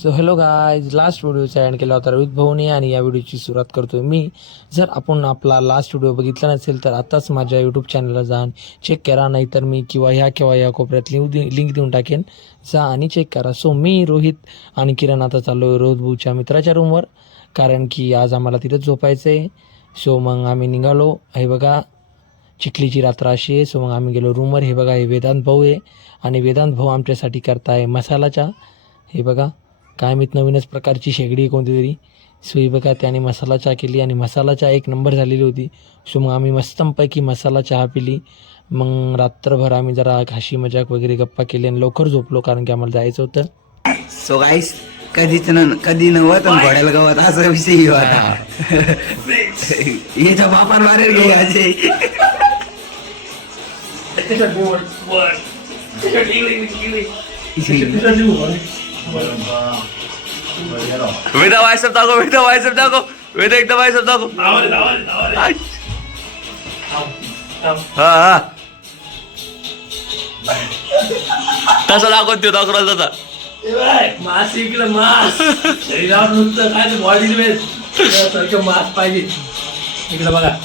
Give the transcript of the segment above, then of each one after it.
So hello guys, last व्हिडिओचा end केला होता रोहित भाऊने आणि या व्हिडिओची सुरुवात करतोय मी. जर आपण आपला लास्ट व्हिडिओ बघितला नसेल तर आताच माझ्या यूट्यूब चॅनलला जाऊन चेक करा, नाहीतर मी किंवा या कोपऱ्यात लिंक देऊन टाकेन, जा आणि चेक करा. सो मी रोहित आणि किरण आता चाललो आहे रोहित भाऊच्या मित्राच्या रूमवर, कारण की आज आम्हाला तिथंच झोपायचं आहे. सो मग आम्ही निघालो. हे बघा, चिखलीची रात्र अशी आहे. सो मग आम्ही गेलो रूमवर. हे बघा, हे वेदांत भाऊ आहे आणि वेदांत भाऊ आमच्यासाठी करताय मसाला चहा. हे बघा, काय मी नवीनच प्रकारची शेगडी कोणती तरी. सो ही बघा, त्याने मसाला चहा केली आणि मसाला चहा एक नंबर झालेली होती. सो मग आम्ही मस्तपैकी मसाला चहा पिली. मग रात्रभर आम्ही जरा हशी मजाक वगैरे गप्पा केली आणि लवकर झोपलो, कारण की आम्हाला जायचं होतं. सो गाईस, कधी नव्हत घोड्याला गवत असा विषय होता. याच्या बापान मारेल घे अजय. वेदा वायसप दाखव, वेदा एकदा वायसप दाखव. हा तसा दाखवतो दाखवला तसा. मास इकडे मास शरीरावर नुसतं काय बॉडी वेट सारखं मास पाहिजे. इकडे बघा,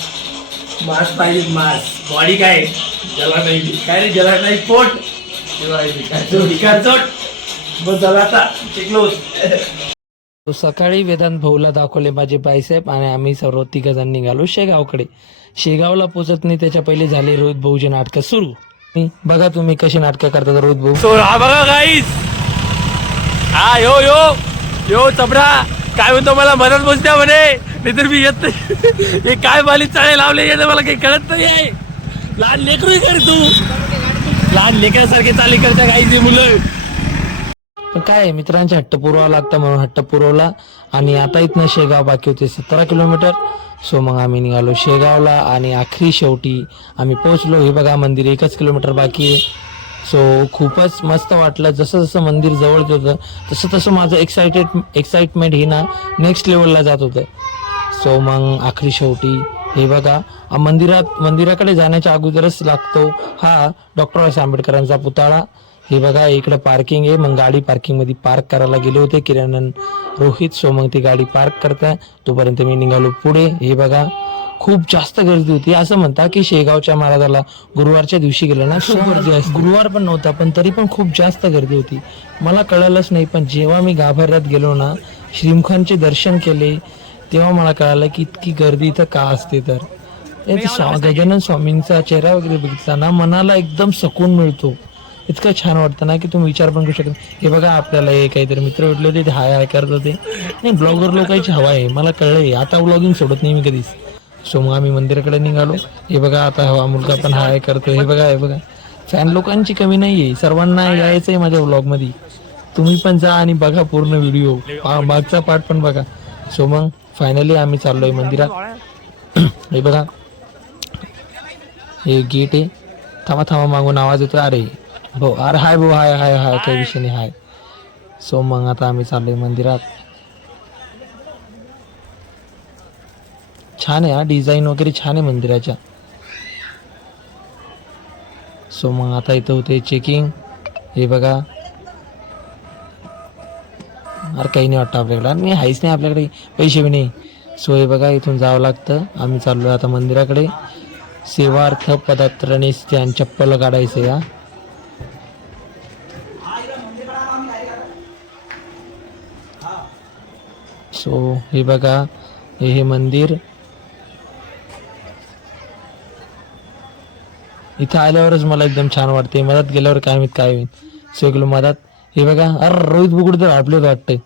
मास पाहिजे, मास. बॉडी काय जला नाही, काय रे जला नाही, पोट चोट बस झाला आता शिकलो. तो सकाळी वेदांत भाऊला दाखवले माझे बाईसाहेब आणि आम्ही सर्व तिघजण निघालो शेगावकडे. शेगावला पोचत नाही त्याच्या पहिले झाले रोहित भाऊचे नाटकं सुरू. बघा तुम्ही कशी नाटकं करतात रोहित भाऊ. सो हा बघा गाईस, हा यो यो यो चपडा काय म्हणतो, मला मदत बसत्या म्हणे, नाहीतर मी येत नाही. हे काय बाली चाळे लावले याचं मला काही कळत नाही आहे. लहान लेकरू कर तू, लहान लेकरासारखे चाले करता काही मुलं. पण काय मित्रांचे हट्ट पुरवावं लागतं म्हणून हट्ट पुरवला. आणि आता इथनं शेगाव बाकी होते 17 किलोमीटर. सो मग आम्ही निघालो शेगावला आणि आखरी शेवटी आम्ही पोहोचलो. हे बघा, मंदिर 1 किलोमीटर बाकी आहे. सो खूपच मस्त वाटलं. जसं जसं मंदिर जवळ होतं तसं तसं माझं एक्साइटमेंट हे ना नेक्स्ट लेवलला जात होतं. सो मग आखरी शेवटी हे बघा, मंदिराकडे जाण्याच्या अगोदरच लागतो हा डॉक्टर बाबासाहेब आंबेडकरांचा पुतळा. हे बघा, इकडे पार्किंग आहे. मग गाडी पार्किंगमध्ये पार्क करायला गेले होते किरण रोहित. सो मग ती गाडी पार्क करताय तोपर्यंत मी निघालो पुढे. हे बघा, खूप जास्त गर्दी होती. असं म्हणता की शेगावच्या महाराजाला गुरुवारच्या दिवशी गेलं ना खूप गर्दी असते. गुरुवार पण नव्हता, पण तरी पण खूप जास्त गर्दी होती. मला कळलंच नाही, पण जेव्हा मी गाभाऱ्यात गेलो ना, श्रीमुखांचे दर्शन केले, तेव्हा मला कळालं की इतकी गर्दी इथं का असते. तर गजानन स्वामींचा चेहरा वगैरे बघितला ना, मनाला एकदम सकून मिळतो. इतकं छान वाटतं ना की तुम्ही विचार पण करू शकता. हे बघा, आपल्याला हे काहीतरी मित्र भेटले होते, ते हाय करत होते. नाही, ब्लॉगर लोकांची हवा आहे, मला कळलंय. आता व्लॉगिंग सोडत नाही मी कधीच. सो मग आम्ही मंदिराकडे निघालो. हे बघा, आता हा मुलगा पण हाय करतो. हे बघा, फॅन लोकांची कमी नाहीये, सर्वांना यायचं आहे माझ्या व्लॉगमध्ये. तुम्ही पण जा आणि बघा पूर्ण व्हिडिओ, मागचा पार्ट पण बघा. सो मग फायनली आम्ही चाललोय मंदिरात. हे बघा, हे गेट आहे. थांबा मागून आवाज येतो. अरे भाऊ, अरे हाय भाऊ, हाय काही विषय नाही, हाय. सो मग आता आम्ही चाललोय मंदिरात. छान आहे हा, डिझाईन वगैरे छान आहे मंदिराच्या. सो मग आता इथं होते चेकिंग. हे बघा, अरे काही नाही वाटतं आपल्याकडे, आणि हायच नाही आपल्याकडे, पैसे बी नाही. सो हे बघा, इथून जावं लागतं. आम्ही चाललोय आता मंदिराकडे. सेवार्थ पदत्राणे आणि चप्पल काढायचं या. सो हे बघा, हे मंदिर. इथं आल्यावरच मला एकदम छान वाटते. मधात गेल्यावर काय होईल. सो गेलो मधात. हे बघा, अरे रोहित बुकुड तर हरपलो होतो वाटतंय.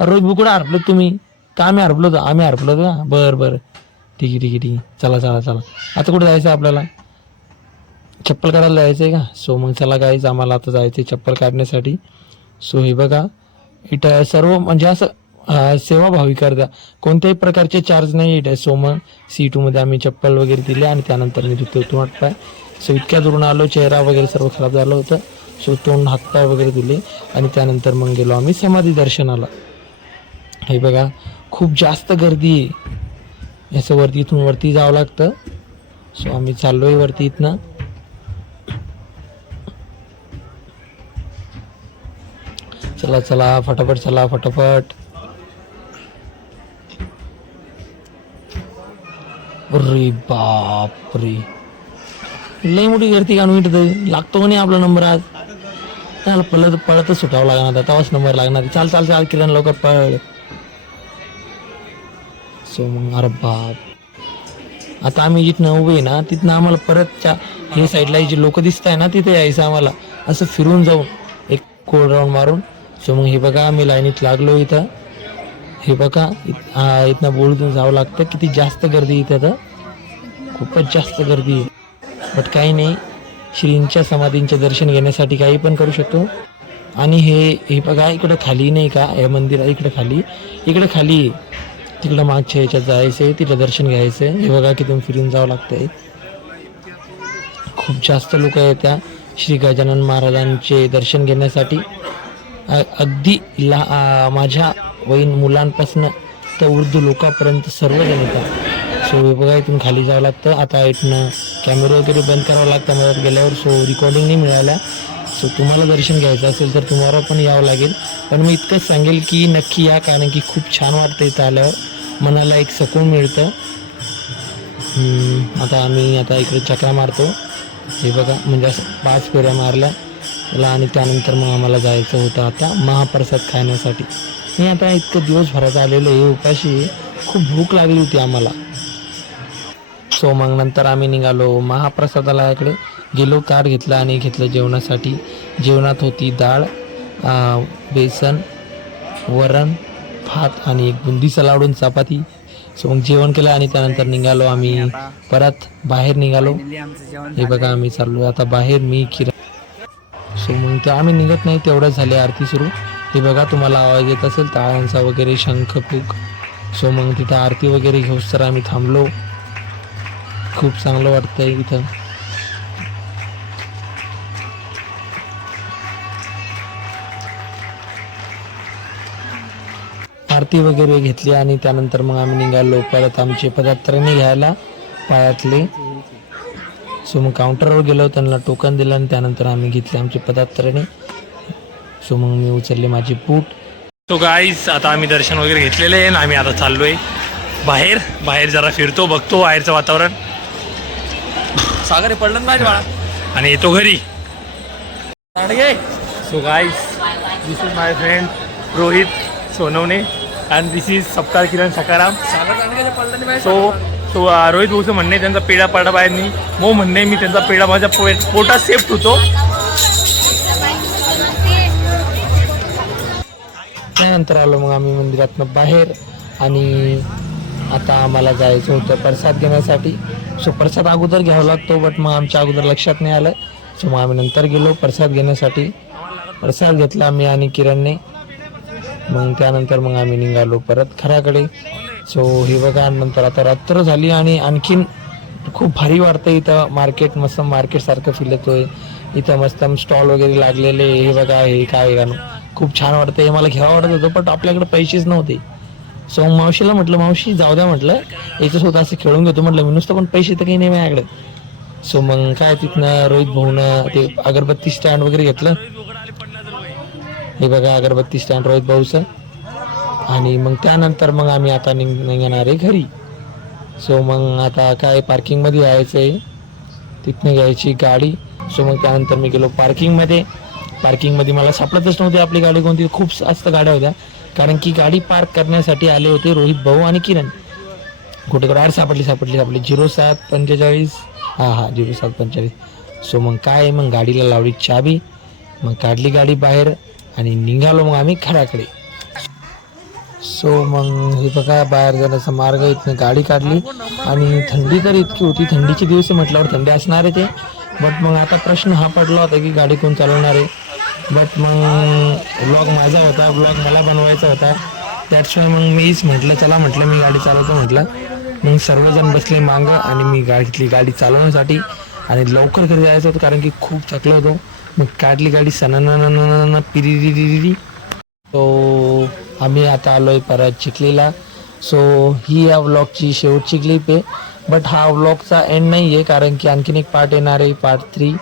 अरे रोहित बुकुड हरपलो तुम्ही का? आम्ही हरपलो होतो का? बरं, ठीक आहे. चला. आता कुठं जायचं आपल्याला? चप्पल काढायला जायचंय का? सो मग चला गाईज, आम्हाला आता जायचंय चप्पल काढण्यासाठी. सो हे बघा, इथं सर्व म्हणजे असं सेवाभावी करता, कोणत्याही प्रकारचे चार्ज नाही इथे. सो मग C2 मध्ये आम्ही चप्पल वगैरे दिले आणि त्यानंतर मी धुतो वाटपाय. सो इतक्या दुरून आलो, चेहरा वगैरे सर्व खराब झालं होतं. सो तोंड हातपाय वगैरे दिले आणि त्यानंतर मग गेलो आम्ही समाधी दर्शनाला. हे बघा, खूप जास्त गर्दी आहे. याचं इथून वरती जावं लागतं. सो आम्ही चाललोय वरती इथनं. चला चला फटाफट चला फटाफट. अरे बाप रे, लई मोठी गर्दी काढून इथं लागतो का नाही आपला नंबर आज. त्याला पळतच सुटावं लागणार आता, तेव्हाच नंबर लागणार. चाल चाल चाल किरण लवकर पळ. सो मग अरे बाप, आता आम्ही जिथनं उभे ना तिथनं आम्हाला परत हे साईडला जे लोक दिसत आहे ना तिथे यायचं आम्हाला, असं फिरून जाऊन एक कोल राऊंड मारून. सो मग हे बघा आम्ही लाईनीत लागलो इथं. हे बघा इथनं बोलून जावं लागतं. किती जास्त गर्दी इथं तर, खूपच जास्त गर्दी आहे. बट काही नाही, श्रींच्या समाधींचे दर्शन घेण्यासाठी काही पण करू शकतो. आणि हे बघा इकडं खाली नाही का, हे मंदिर इकडं खाली तिकडं मागच्या ह्याच्यात जायचं आहे, तिथं दर्शन घ्यायचं आहे. हे बघा किती फिरून जावं लागतंय. खूप जास्त लोक आहेत त्या श्री गजानन महाराजांचे दर्शन घेण्यासाठी. अगदी माझ्या वयीन मुलांपासून तर वृद्ध लोकांपर्यंत सर्वजण येतात. सो हे बघा इथून खाली जावं लागतं. आता इथनं कॅमेरा वगैरे बंद करावं लागतं मदत गेल्यावर. सो रेकॉर्डिंग नाही मिळाल्या. सो तुम्हाला दर्शन घ्यायचं असेल तर तुम्हाला पण यावं लागेल. पण मी इतकंच सांगेल की नक्की या, कारण की खूप छान वाटतं इथं आल्यावर, मनाला एक सकून मिळतं. आता आम्ही इकडे चक्रा मारतो. हे बघा म्हणजे असं 5 फेऱ्या मारल्या त्याला, आणि त्यानंतर मग आम्हाला जायचं होतं आता महाप्रसाद खाण्यासाठी. मी आता इतकं दिवसभरात आलेलो हे उपाशी, खूप भूक लागली होती आम्हाला. सो मग नंतर आम्ही निघालो महाप्रसादाला. इकडे गेलो, कार घेतला आणि घेतलं जेवणासाठी. जेवणात होती डाळ, बेसन, वरण, भात आणि एक बुंदीचा लाडून चपाती. सो मग जेवण केलं आणि त्यानंतर निघालो आम्ही परत बाहेर निघालो. हे बघा आम्ही चाललो आता बाहेर, मी किरण. सो मग ते आम्ही निघत नाही तेवढं झाले आरती सुरू. हे बघा तुम्हाला आवाज येत असेल टाळ्यांचा वगैरे, शंख फूक. सो मग तिथं आरती वगैरे घेऊस तर आम्ही थांबलो. खूप चांगलं वाटतंय इथं. आरती वगैरे घेतली आणि त्यानंतर मग आम्ही निघालो परत आमचे पदयात्रेने घ्यायला पायातले. सो मग काउंटरवर गेलो, त्यांना टोकन दिलं आणि त्यानंतर आम्ही घेतले आमचे पदयात्रेने. सो मग मी उचलले माझे बूट. तो गाईज आता आम्ही दर्शन वगैरे घेतलेले आहे आणि आम्ही आता चाललोय बाहेर जरा फिरतो, बघतो बाहेरचं वातावरण. सागर पडलं ना बाळा, आणि येतो घरी. So guys, this is my friend Rohit Sonawane and this is Sapkal Kiran Sakharam. So Rohit भाऊचं म्हणणे त्यांचा पेढा पडला बाहेर नाही, मग म्हणणे मी त्यांचा पेढा माझ्या पोटात सेफ्ट होतो. त्यानंतर आलो मग आम्ही मंदिरातनं बाहेर आणि आता आम्हाला जायचं होतं प्रसाद घेण्यासाठी. सो प्रसाद अगोदर घ्यावा लागतो, बट मग आमच्या अगोदर लक्षात नाही आलं. सो मग आम्ही नंतर गेलो प्रसाद घेण्यासाठी. प्रसाद घेतला मी आणि किरणने. मग त्यानंतर मग आम्ही निघालो परत घराकडे. सो हे बघा नंतर आता रात्र झाली आणि आणखीन खूप भारी वाटतं इथं. मार्केट मस्त मार्केटसारखं फील येतोय इथं. मस्त स्टॉल वगैरे लागलेले. हे बघा हे काय गाणं खूप छान वाटतं. हे मला घ्यावं वाटत होतं पण आपल्याकडे पैसेच नव्हते. सो मावशीला म्हटलं मावशी जाऊ द्या म्हटलं, याच्यासोबत असं खेळून घेतो म्हटलं मी, नुसतं पण पैसे तर काही नाही माझ्याकडे. सो मग काय तिथनं रोहित भाऊनं ते अगरबत्ती स्टँड वगैरे घेतलं. हे बघा अगरबत्ती स्टँड रोहित भाऊचं. आणि मग त्यानंतर मग आम्ही आता निघणार आहे घरी. सो मग आता काय पार्किंगमध्ये यायचं आहे, तिथनं घ्यायची गाडी. सो मग त्यानंतर मी गेलो पार्किंगमध्ये मला सापडतच नव्हती आपली गाडी कोणती. खूप जास्त गाड्या होत्या, कारण की गाडी पार्क करण्यासाठी आले होते रोहित भाऊ आणि किरण. कुठे गाडी सापडली 0745. हां 0745. सो मग काय मग गाडीला लावली चाबी, मग काढली गाडी बाहेर आणि निघालो मग आम्ही घराकडे. सो मग हे बघा बाहेर जाण्याचा मार्ग. इथनं गाडी काढली आणि थंडी तर इतकी होती, थंडीचे दिवस म्हटल्यावर थंडी असणार आहे ते. बट मग आता प्रश्न हा पडला होता की गाडी कोण चालवणार आहे. बट मग ब्लॉग माझा होता, ब्लॉग मला बनवायचा होता. त्याशिवाय मग मीच म्हटलं चला म्हटलं मी गाडी चालवतो म्हटलं. मग सर्वजण बसले मागं आणि मी घेतली गाडी चालवण्यासाठी आणि लवकर घरी जायचं होतं कारण की खूप थकलो होतो. मग काढली गाडी सणाना पिरी. सो आम्ही आता आलो आहे परत चिखलीला. सो ही या व्लॉगची शेवटची क्लिप आहे. बट हा व्लॉगचा एंड नाही आहे, कारण की आणखीन एक पार्ट येणार आहे, पार्ट 3.